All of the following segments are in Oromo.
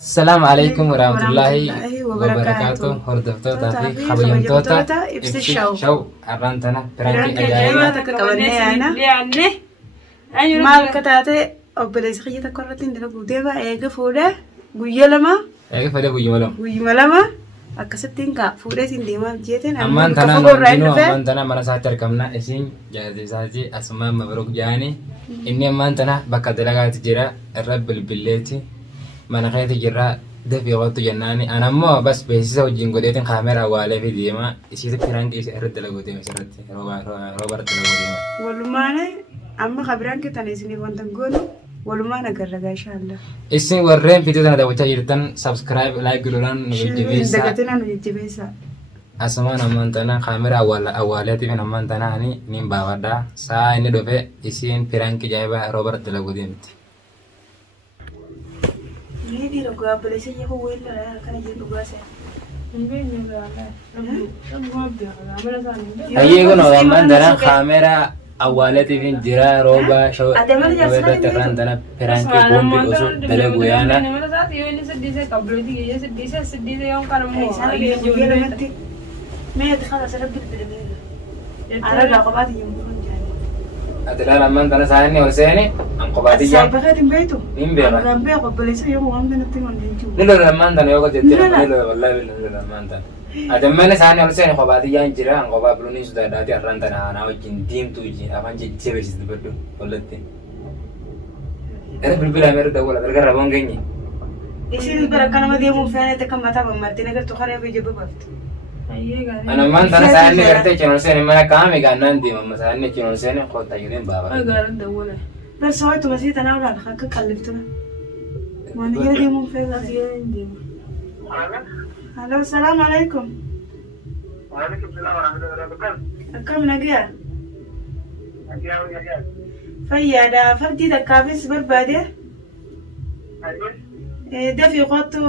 السلام عليكم ورحمة الله وبركاته. هردفتوتا في خبيمتوتا إبس الشو أرانتنا برانكي أجايبا maal kataate obboleessa kiyya korratiin dalagu deeba eega fuudhee guyya lama guyyuma lama akkasittiin kaa fuudheetiin deemaa jeeteen ammaan tana mana isaatti argamna isin jaartiisaatii asumaan mabruk jaani inni ammaan tana bakka dalagaatti jira irra bilbileeti mana keeti jira dafii qottu jennaani anammoo bas beeksisa wajjin godheetiin kaameraa waalee fi deemaa isiitti piraanki isa irra dalagu deema isirratti roobarratti dalagu deema walumaane amma khabiraan keetan isin wanta goonu walumaan agarragaa inshallah isin warreen fiidiyoo tana daawwachaa jirtan subscribe like godhuudhaan nu jajjabeessaa asumaan ammaan tana kaameraa awwaaleetiif ammaan tana ani niin baafadhaa saa inni dhufe isin piraanki jaayibaa roobarratti dalagu deemti Ini roga boleh saja huwel lah, kan jadi roga saya. Aye kono amman dana kamera awalati fin jira roba show. Ada terang dana peranki bombi usul dale guyana. Saya خلاص ربي بالبلد. أنا رقباتي يمكن جاني. Adalah amman dana sahani Hussein angkobati ya. Saya pakai di bawah itu. Nimbe kan. Gambe aku beli saya mau ambil nanti mandiri. Nilo amman dana yo ko jette nilo wallahi nilo amman dana. Ada mana sahani Hussein angkobati yang jira angkobat belum ni sudah ada tiaran dana ana wajin tim tuji akan jette besis betul wallahi. Ada bilbil amer dawala daga rabon genyi. Isi berakan sama dia mau fana tekam mata pemarti negara tu hari apa jebak waktu. Ana man tana sahani karte channel Hussein mana kami ganan di mama sahani channel Hussein kota yurin baba. Agaran dawala. Bersama itu masih tanah orang hak kalif tu. Mana dia mau fana dia ini. Halo, assalamualaikum. Waalaikumsalam warahmatullahi wabarakatuh. Kam nagia? Nagia. Faya da fardi da kafis berbade. Ayo. Da fi qatu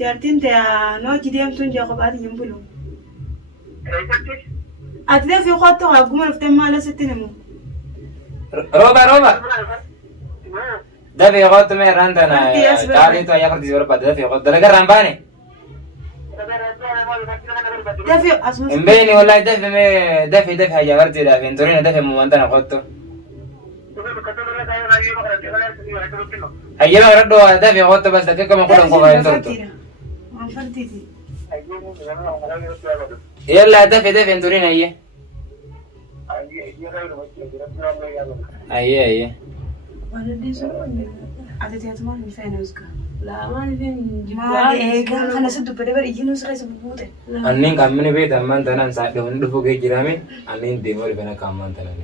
jartin ta no jidem tun jaqabati yimbulu. Atda fi qatu gumar ftem mala sitinimu. Roba. Da fi qatu me randana. Kali tu ayah kerja berbeda da fi qatu daga rambane. Da fi asma. Mbeni wallahi da fi haja warti da fi entorina da fi mumantana qatu. Aye ma raddo da fi qatu bas da kama kudan ko bayan torto. Yalla da fi entorina aye. Aye. Ada dia tu mana fana uska. La mana dia jibwa. Kan kana sedu pada ber ijin uska sebut. Anin kamne be tamman tanan sa da wani dufu ge jirame anin de mori bana kamman tanan.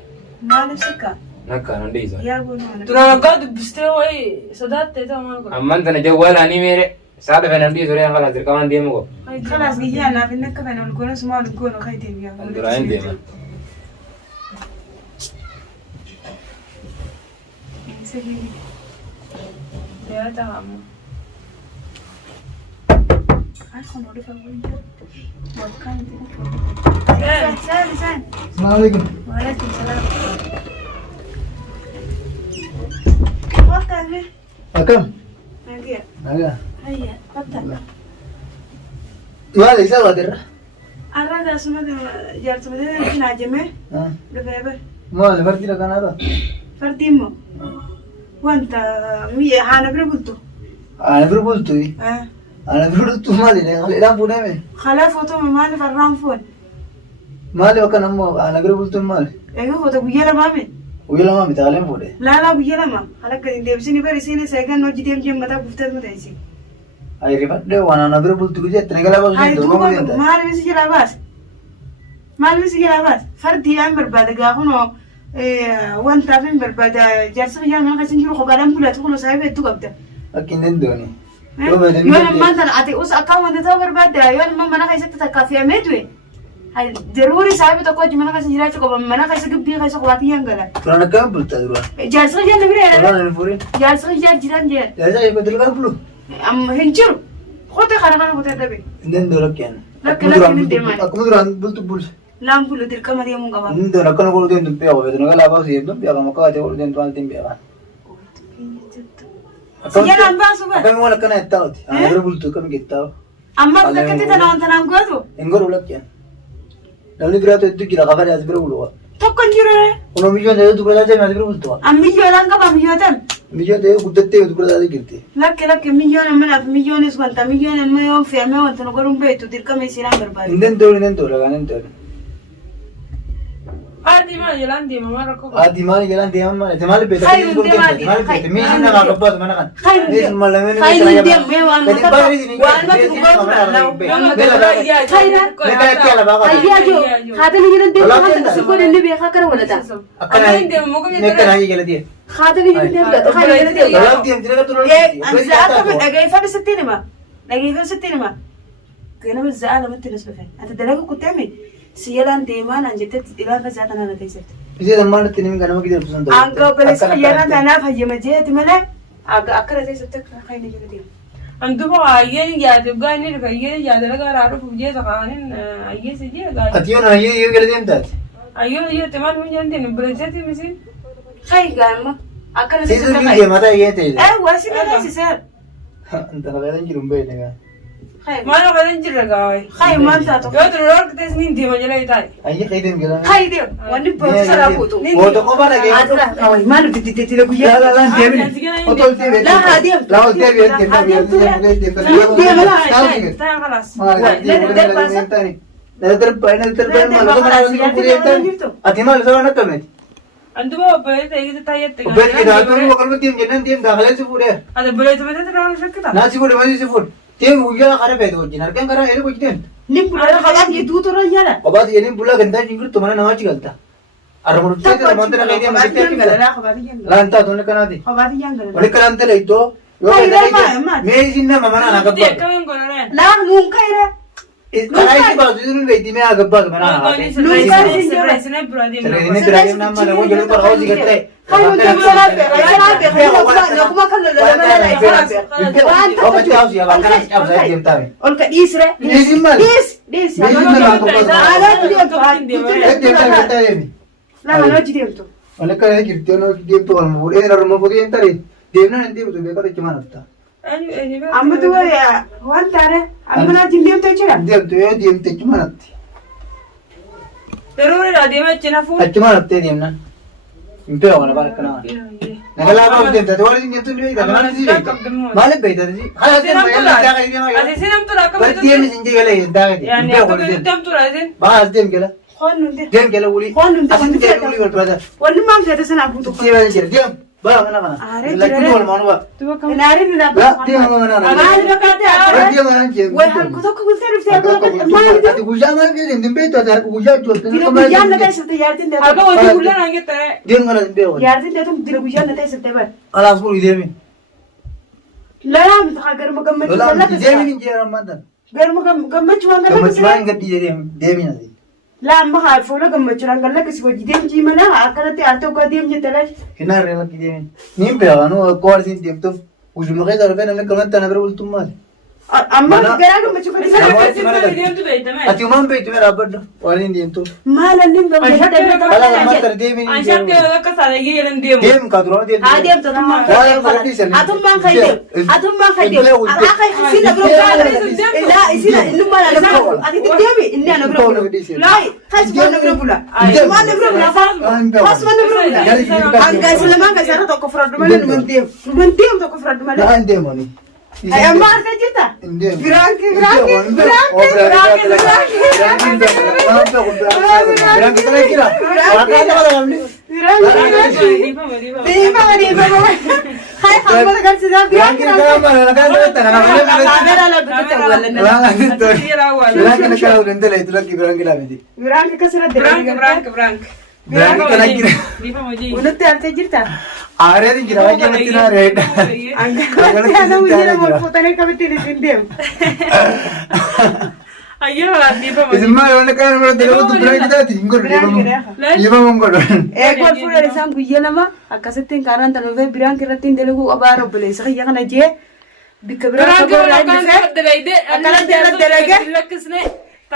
Mana sika. Nakka nan dei sa. Ya gono. Turana kad biste wai sadat te ta mana ko. Amman tana jawala ni mere sa da bana di sore kala dir kaman de mo. خلاص جينا في النكبة بين الكون اسمه الكون وخيتي بيا. Andurain de ma. سهل. Ya ta kamu. أدخل نضيف الوين. وكان سهل. السلام عليكم. وعليكم السلام. وقت أهله. أكم؟ نجيا. أجا. هيا وقت. ما ليس غادر. أراد اسمه جالس بدنا نجمع. لبابا. ما لفرتي لك أنا هذا. فرديمو. وأنت مية أنا بربطه. أنا بربطه. أنا بربطه مالي لا بونه من. خلاص فوتو مالي فرام فون. مالي وكان أمو أنا بربطه مالي. إيه فوتو بيجي مامي. ويلا ما بتعلم بوده. لا بيجي ما. خلاص كده ديبسيني بريسيني سيكون نوجي ديم جيم متى بفتر متى يسي. أي رفعت ده وأنا بربطه كذا تنقل أبغى هاي تو مال مسجى لاباس. مال مسجى لاباس. فردي أم بربادة جاهونو وان تافين بربادة جالس خيال ما خسين جرو خبرام كله تقولوا سايبه تقبض. أكيد ندوني. يوم ما أنت أتي أوس أكاو من ده بربادة يوم ما منا خيسة تكافيه مدوي. هاي ضروري سايبه تقول جمنا خسين جرا تقول منا خيسة قبضي خيسة قواتي ينقله. ترانا كم بلتا دروه. جالس خيال نبرة. ترانا نفورين. جالس خيال جيران جير. جالس يبغى تلقى بلو. أم هنجرو. خذ خارج خارج خذ دبي. ندورك يعني. لكن ندمان. أكمل دران بلتو بول. Lampu lu dirqama deemuu qaba. Ndo nakana ko den dumpe ko bedo ngala ba si dumpe ka maka te ko den tuan timbe ka. Siya lang ba suba? Kami wala kana ettawti. Ana bultu kami gittaw. Amma bakit tanang goto? Engor ulak yan. Namni birato eddu gira kafare az bira ulwa. Tokkon jiru re. Uno milyon de du bira jame az bira ultu. Milyonan qaba milyotan. Milyon de gudatte du bira da girti. Lakke milyoona mana milyoonis wanta milyoonan mayon fe'ame wanta nu godhun beektu dirqama isiidhaan barbaade. Inden do la ganen do. Adi ma jalan di mama rakko. Adi mali jalan de amma de mali beta. Khayr de mali. Mi sinna ka kabba mana kan. Khayr de. Khayr de me wan mata. Wan mata ku godhu law. Khayra. Beta kala ba ka. Ayyajo. Khadali jiran de khadali su godhan de be khakar wala ta. Akkana ne kana yi gala de. Khadali jiran de khayra de. Galam de jira to. Anza aka dagay fa 60 ma. Dagay fa 60 ma. Kana mazza ala matin isbafa. Anta dalaga kutami. Siyalan deemaan an jettee ilaafa isaa tanaan ateessatti. Isee dammaan itti nimi ganama gideetu san ta'u. Anga obboleessa fayyaanaa tanaaf hayyama jeeti malee akkana teessatti akka kayna jira deema. Anduba ayyeen yaade gaani dhufa ayyeen yaade laga raadhu fujee saqaanin ayyee sijee gaani. Ati yoon hayyee yoo gala deemtaati. Ayyee temaan mun jante buleessati misin. Kay gaama akkana Siisu teessatti biyya deemata hayyee ta'e. Waasi kana siseer. Anta nagalan jiru hin beekne gaa. Maal qalan jirra gaawai. Kay maanta to. Yoo turu roor kites nin deema jala itaay. Hayyee qaydeen gala. Kay deem wanni booda saraa kuutu. Booda qofa dhagee. Adura kawai maal titi la guyyaa. Laa deemini. Otoo deemee. Laa deem. Laa ol deemee deemee. Taa kalas. Ati maal sabaan akkameti? Anduba obboleessa eegisa taayyatti. Obbeetti daakuu bakka deem jennaan deem daakalee si fuudhee. Ati obboleessa matatti roon shakkita. Naa si fuudhe malee si fuudhe. Deem guyyaa kana beeku wajjin harkaan karaa eegu wajjin. Ni bulaa kalaan gidduu turre yaala. Qobaati jedheen bulaa gandaa jingirtu mana namaa galta. Arramuun ta'e namoota dhaqee deemaa jirti. Laantaa tuunni kanaati. Qabaati jaan gala. Wali kanaan tala iddoo. Yoo gala mee isin nama mana ana Ati gabbaatu. akkamiin godhane? Laa muun kayra. Karaa itti baatu isin beekti mee gabbaatu mana ana Gooni haate. sirreessine bira deemna. Sirreessine bira deemnaa mana waan jedhu qaba hojii gattee. Kay hundi saraa beeka saraa beeka nakuma kan lola bala saraa beeka. Waan Oka chaos ya bakal absa deem taame. ol ka dhiisre. Dhiisin maal? Dhiis. Dhiisin maal gabbaatu. Aalaa deemtu. Deem taame taame. Lama hojii deemtu. Wala kana jirti ono deemtu ormo fuudhee ormo fuudhee tarii deemnaan hin deemtu beekaa jecha mana fita. Amma tu waan taare amma naa jin deemtu jira. Deemtu yoo deemte jecha mana fiti. Yeroo deema cina fuun. Achi mana fitee deemnaan. Hin beeku kana baala kana. Nagalaa baaf deemta ta'e waliin deemtu ni beekta kana si beekta. Maaliif beekta si? Haa deemta yoo daa kan deemaa yoo. Ati sinamtu akka Barti deemni sin jee galee hin daa kan yaani deemta. akka deemtu raasin. Baas deem gala. Hoon nuti. Deem gala wuli. Hoon nuti. Asin deem wuli wal brother. Wanni maan fedha sana buutu. Deem jira deem. Bara mana kana. Aare jira. Lakki wal maanu ba. Inaari ni La deem mana mana. Maali bakkaate Bara deem mana jee. way halku tokko bultee dhuftee maali Ati guyyaa maal jedhee hin beektu ati harka guyyaa joolte. dila guyyaan na teessifte yaartiin Akka deetu. hojii gullaan hangette. Deem kana hin beeku. Yaartiin deetu dila guyyaan na teessifte bar. Alaas fuudhi deemi. Lalaan garma gammachuu Lolaan gallata deemi hin jeeran maatan. garma gammachuu waan Gammachuu gallata waan gaddi jedhee deemi nati. laan bahaa fuula gammachuu waan gallata si hojii deemjii mana akkanatti al tokko deem jette lash. Hinaarree lakki deemi. Niin beekaa nu akka warsiin deemtuuf ujuma keessa dhufee namni akkanatti ana bira bultummaati. Amma garaa gammachuu kan isa Namooti mana Ati galu. deemtu beektame. Ati umaan beektu mee dhaabbadhu warsiin deemtuuf. maal annin gammachuu Alaa lammaatti deemi hin Anshakkee jeeru. akka saadayyee jedhan deemu. Deem kaa durama deemtu. haa deemtu atummaan Waan faradhiisan. atummaan kan deemu atummaan kan deemu akka isina biro gaala ilaa isina innummaa na biro ati deemi inni ana biro bula laai kasuma na biro bula kasuma na biro bula kasuma na biro bula hanga islamaan kan isaarra tokko fudhadhu malee numan deemu tokko fudhadhu malee Dhaan deemani. ay amma harka jirta Hin deemu. Biraanki hai hamma garsiisa biraanki biraanki kasira unutti arte jirta ana wujjira wal fuutanii qabittiin isin deemu Ayyoo dhiifama. eegoon fuudhan isaan guyyaa lama akkasittiin kaaraan tanufee biraanki irratti dalaguu qabaa robboleessa kiyya kana jee bikka biraa Biraan fagoo irraa kan dhufee dalagde akkanatti irratti dalage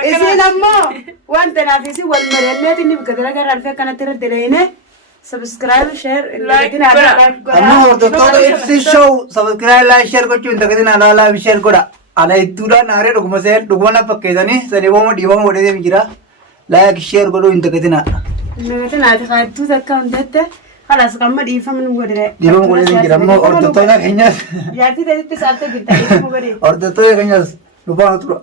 Isin ammoo wanta naaf isin wal mari'anneeti inni bakka dalagaa irraa dhufee akkanatti irra dalaine subscribe share Amma hordoftoota ibsi show subscribe like share gochuun takkatiin alaalaa share godha. Ana ittuudhaan aaree dhuguma seen dhuguma na fakkeessanii sanii booma dhiibama godhee deemi jira. Like share godhuu hin takkatina. Nagatiin kaattuu takka hundatte halas qamma dhiifama nu godhe. Dhiibama godhee deemi jira ammoo hordoftoota keenyas. Yaartii ta'etti saaftee jirta dhiifama godhe. Hordoftoota keenyas dhufaan tura.